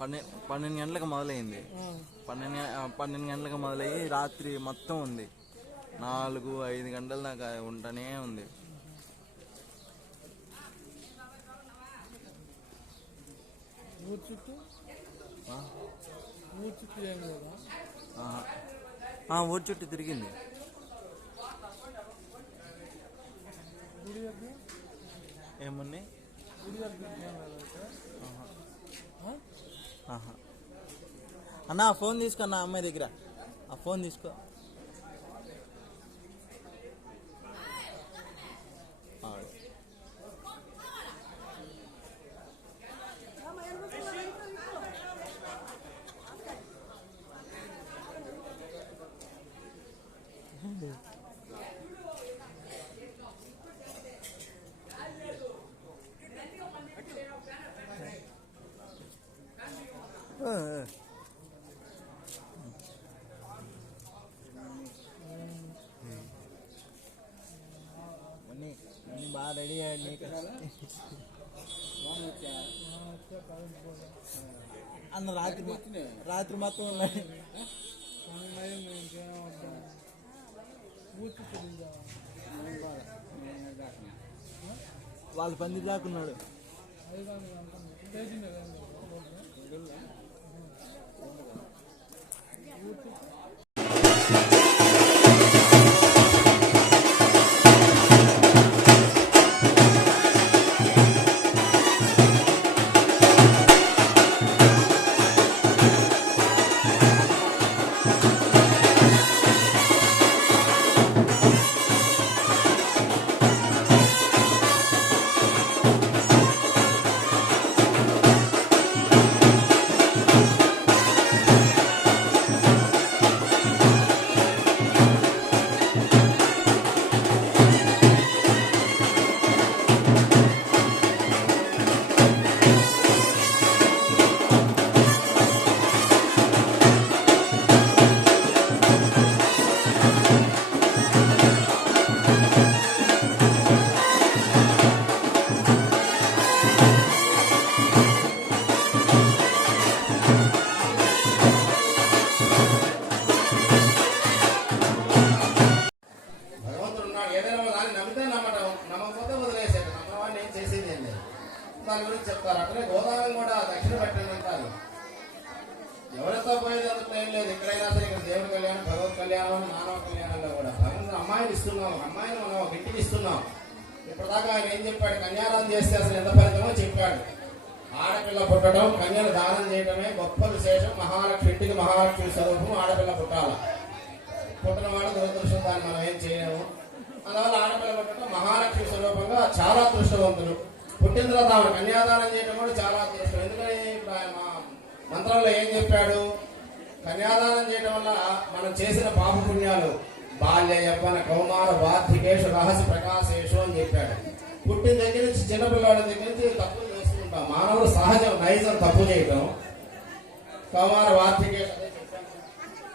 12 గంటలకు మొదలైంది. 12 గంటలకు మొదలయ్యి రాత్రి మొత్తం ఉంది. 4-5 గంటల దాకా ఉంటూనే ఉంది. ఊరు చుట్టూ తిరిగింది. ఏమున్నాయి? అన్న ఫోన్ తీసుకో అన్న, అమ్మాయి దగ్గర ఆ ఫోన్ తీసుకో. బాగా రెడీ అయ్యండి. అన్న రాత్రి మొత్తం ఉన్నాయి. వాళ్ళు పంది దాకున్నాడు. దాని గురించి చెప్తారు. అట్లనే గోదావరి కూడా దక్షిణ పెట్టండి అంటారు. ఎవరితో పోయేది అంత ఏం లేదు. ఎక్కడైనా సరే ఇక్కడ దేవుడి కళ్యాణం, భగవత్ కళ్యాణం, మానవ కళ్యాణంలో కూడా భగవంతుడు అమ్మాయిని ఇస్తున్నాం, అమ్మాయిని మనం ఒక ఇంటికి ఇస్తున్నాం. ఇప్పటిదాకా ఆయన ఏం చెప్పాడు? కన్యాదానం చేస్తే అసలు ఎంత ఫలితమో చెప్పాడు. ఆడపిల్ల పుట్టడం, కన్యను దానం చేయడమే గొప్ప విశేషం. మహాలక్ష్మి ఇంటికి మహాలక్ష్మి స్వరూపం ఆడపిల్ల పుట్టాల. పుట్టిన వాడు దురదృష్టం, దాన్ని మనం ఏం చేయలేము. అందువల్ల ఆడపిల్ల పుట్టడం మహాలక్ష్మి స్వరూపంగా చాలా అదృష్టవంతులు. పుట్టిన తర్వాత ఆవిడ కన్యాదానం చేయడం కూడా చాలా అదృష్టం. ఎందుకని మా మంత్రంలో ఏం చెప్పాడు? కన్యాదానం చేయడం వల్ల మనం చేసిన పాప పుణ్యాలు బాల్య యవ్వన కౌమార వార్ధికేషు రహస్య ప్రకాశేషు అని చెప్పాడు. పుట్టిన దగ్గర నుంచి చిన్నపిల్లవాడి దగ్గర నుంచి తప్పులు చేసుకుంటాం. మానవుడు సహజం, నైజం తప్పు చేయటం. కౌమార వార్ధికేషు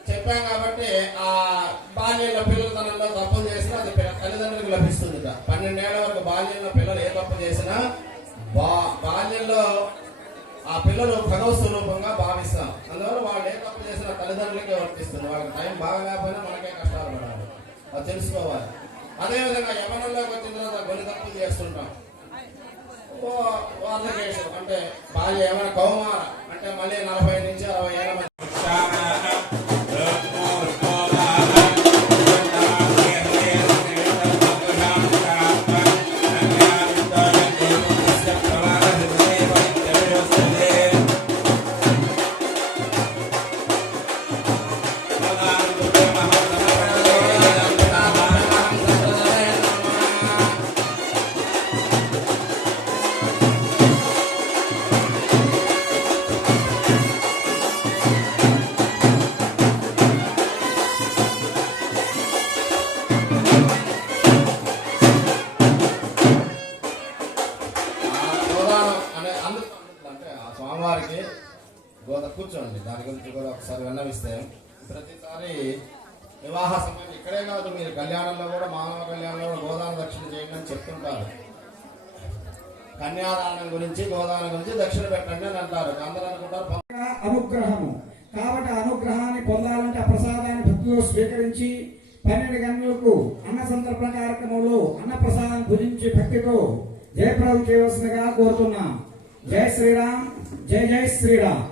చెప్పాం కాబట్టి ఆ బాల్యంలో పిల్లలతనంలో తప్పులు చేసినా అది తల్లిదండ్రులకు లభిస్తుంది. 12 ఏళ్ల వరకు బాల్యంలో పిల్లలు ఏ తప్పు చేసినా బాల్యంలో ఆ పిల్లలు భగవత్ స్వరూపంగా భావిస్తాం. అందువల్ల వాళ్ళు ఏ తప్పు చేసినా తల్లిదండ్రులకే వర్తిస్తుంది. వాళ్ళకి టైం బాగా లేకపోయినా మనకే కష్టాలు పడాలి, అది తెలుసుకోవాలి. అదేవిధంగా యవ్వనంలోకి వచ్చిన తర్వాత కొన్ని తప్పులు చేస్తుంటాం. వార్ధకేశం అంటే బాల్య యవ్వన కౌమార అంటే మళ్ళీ 40 నుంచి 60 ఏళ్ళ మధ్య స్వామివారికి కూర్చోండి. దాని గురించి కూడా ఒకసారి విన్నవిస్తే ప్రతిసారి వివాహ సమయం ఇక్కడే కాదు, మీరు కళ్యాణంలో కూడా మానవ కళ్యాణంలో కూడా గోదాన దక్షిణ చేయండి అని చెప్తుంటారు. కన్యాదానం గురించి గోదానం గురించి దక్షిణ పెట్టండి అని అంటారు. అందరూ అనుకుంటారు అనుగ్రహము. కాబట్టి ఆ అనుగ్రహాన్ని పొందాలంటే ఆ ప్రసాదాన్ని భక్తితో స్వీకరించి 12 గంటలకు అన్న సంతర్పణ కార్యక్రమంలో అన్న ప్రసాదాన్ని భుజించి భక్తితో జయప్రదం చేయవలసిందిగా కోరుతున్నాం. జై శ్రీరామ్, జై జై శ్రీరామ్.